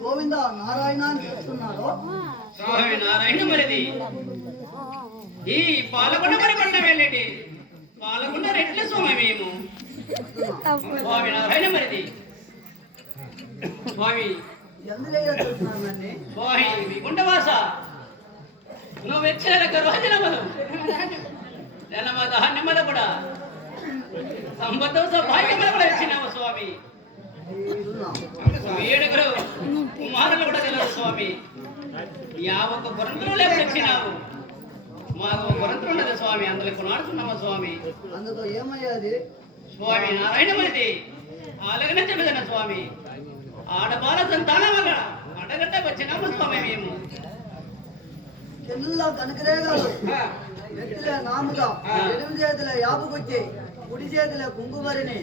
గోవింద నారాయణ అని చెప్తున్నాడు. స్వామి నారాయణ మరిది ఈ పాలకొండ మరి కొండ వెళ్ళేటి పాలకొండ రెట్ల స్వామి మేము స్వామి నారాయణ మరిది స్వామి స్వామి వికుంఠవాస నువ్వు వచ్చిన గర్వజనమలు జనమద నెమ్మద కూడా సంబద్ధ భాగ్యమల కూడా వచ్చినావు స్వామి ఏడుగురు కుమారులు కూడా తెలియదు స్వామి యావొక్క పొరంతులు లేక వచ్చినావు మాకు పొరంతులు ఉండదు స్వామి అందులో కొనాడుతున్నామా స్వామి అందుకు ఏమయ్యాది స్వామి నారాయణ మరిది ఆలగనే చెప్పదన్న స్వామి ఆడబాల సంతానం అడగట్ట వచ్చినాము స్వామి మేము తెల్ల కనకరేగాలు ఎత్తులే నాముగా ఎడమ చేతుల యాపుకొచ్చి కుడి చేతుల కుంకుమరిని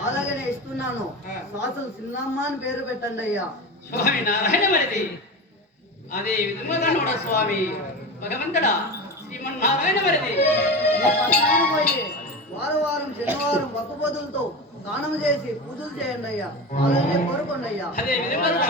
అలాగనే ఇస్తున్నాను. సాసులు చిన్నమ్మ అని పేరు పెట్టండి అయ్యా. స్వామి నారాయణ మరిది అదే విధంగా స్వామి భగవంతుడా శ్రీమన్నారాయణ మరిది పోయి వారం శనివారం ఒక్క పొదులతో స్నానం చేసి పూజలు చేయండి అయ్యా. అలాగే కోరుకోండి అయ్యా. అదే విధంగా